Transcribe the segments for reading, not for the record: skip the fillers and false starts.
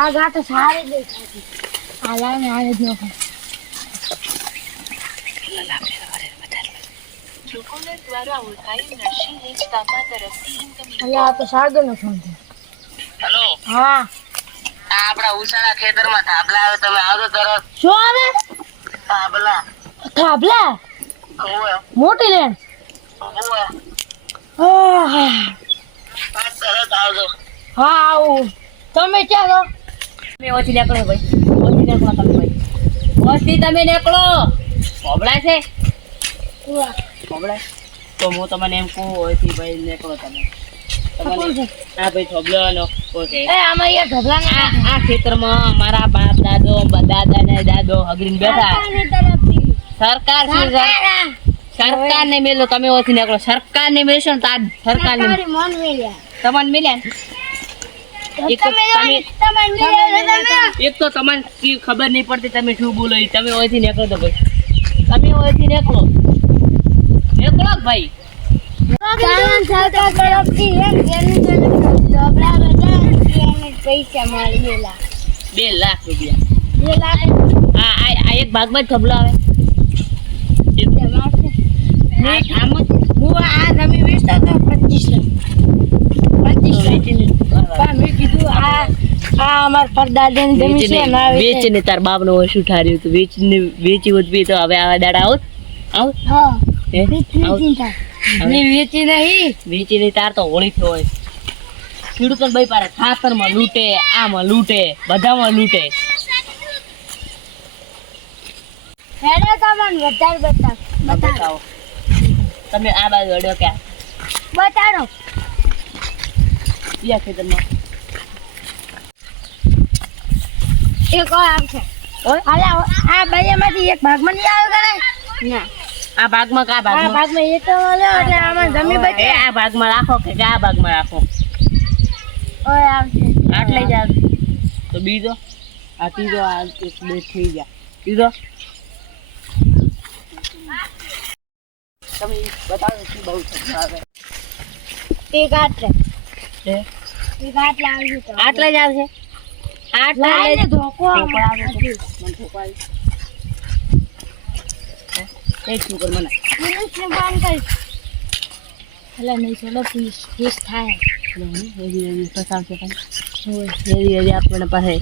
આ ગાટ સારી દેખાતી આ લાને આને જો ટ્રુકોલર દ્વારા ઓળખાયું નરસિંહ હિલ્સ તાપા તરફથી ઇન્કમિંગ અલ્યા આ તો સાગર નો ફોન છે હેલો હા આ આપડા ઉષાના ખેતરમાં થાબલા આવે તમે આવજો તરત શું આવે થાબલા થાબલા ઓય મોટી લેન ઓય હા તરત આવજો હા આવું તમે ક્યાં છો તમે ઓછી નીકળો ભાઈ ઓછી નીકળો તમે ભાઈ ઓછી તમે નીકળો ભોબળા છે ભોબળા તો હું તમને એમ કહું ઓછી ભાઈ નીકળો તમે તમને હા ભાઈ થોબલાનો ઓકે એ આમાં યાર ઢબલા ના આ ખેતરમાં મારા બાપ દાદો દાદા ને દાદો હગરીને બેઠા સરકાર શું સરકાર ને મેલો તમે ઓછી નીકળો સરકાર ને મેલશો ને તાર સરકાર ને તમારી મન વેલ્યા તમને મિલ્યા એક તો તમને ખબર નહીં પડતી તમે શું બોલો તમે ઓયથી નીકળો તો ભાઈ તમે ઓયથી નીકળો નીકળો ભાઈ કાનન સરકાર તરફથી એમ કેનું ઢબલા બધા એને પૈસા મળેલા 2 લાખ રૂપિયા 2 લાખ આ એક ભાગમાં જ થબલો આવે આમ હું આ જમીન વેચતો તો 25 લાખ મેં કીધું આ અમાર પરદાદાની જમીન છે ના વેચીને તાર બાપ નો શું ઠાર્યું હતું વેચી હોત બી તો હવે આવા દાડા આવું હા હે મેં વેચી નહીં વેચીને તાર તો હોળી થયો હોય ખેડૂતો ભાઈ પારે ખાતરમાં લૂંટે આમાં લૂંટે બધામાં લૂંટે હેડે તમને વધારે બતાવો તમે આ બાજુ અડ્યો ક્યાં બતાડો બીજા ખેતરમાં એક ઓર આવશે અલા આ બજારમાંથી એક ભાગમાં નહીં આવે કરે ના આ ભાગમાં કા આ ભાગમાં ભાગમાં એક ઓલો એટલે આમાં જમી બચે આ ભાગમાં રાખો કે આ ભાગમાં રાખો ઓય આવશે આટલે જ આવે તો બીજો આ ત્રીજો આ એક બે થઈ ગયા ત્રીજો તમે બતાવો શું બહુ થતું આવે એક આટલે છે એક આટલે આવશે તો આટલે જ આવશે આટલે લાઈને ધોકો ધોકો આવે છે. મને ધોકો આવે એક શું કર મને પુલિસને ફોન કરી એટલે નહીં ચલો કેસ થાય ફસાવશે પણ આપણને પાસે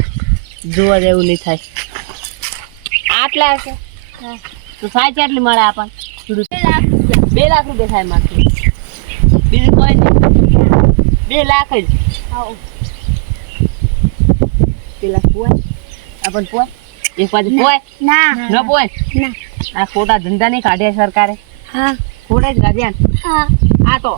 જોવા જેવું નહીં થાય આટલા હશે તો સાચી કેટલી મળે આપણને 2 લાખ રૂપિયા થાય મારે બીજું કોઈ નહીં 2 લાખ જ પેલા પોય આપણને પોય એક બાજુ પોય ના ન પોય ના આ ખોટા ધંધા નહીં કાઢ્યા સરકારે હા ખોટા જ કાઢ્યા ને. હા આ તો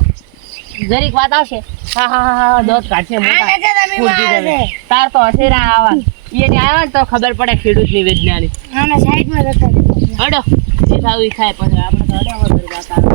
જરીક વાત આવશે હા હા હા હા દોત કાઢશે મોટા આને તો તમે ફૂટી મારે જશે. તાર તો હસેરા આવા એને આવ્યા ને તો ખબર પડે ખેડૂતની વેદનાની આના સાઈડમાં જતા રહેજો. હડો જે થાવું એ થાય પછી આપણે તો હડો વગર વાત આવે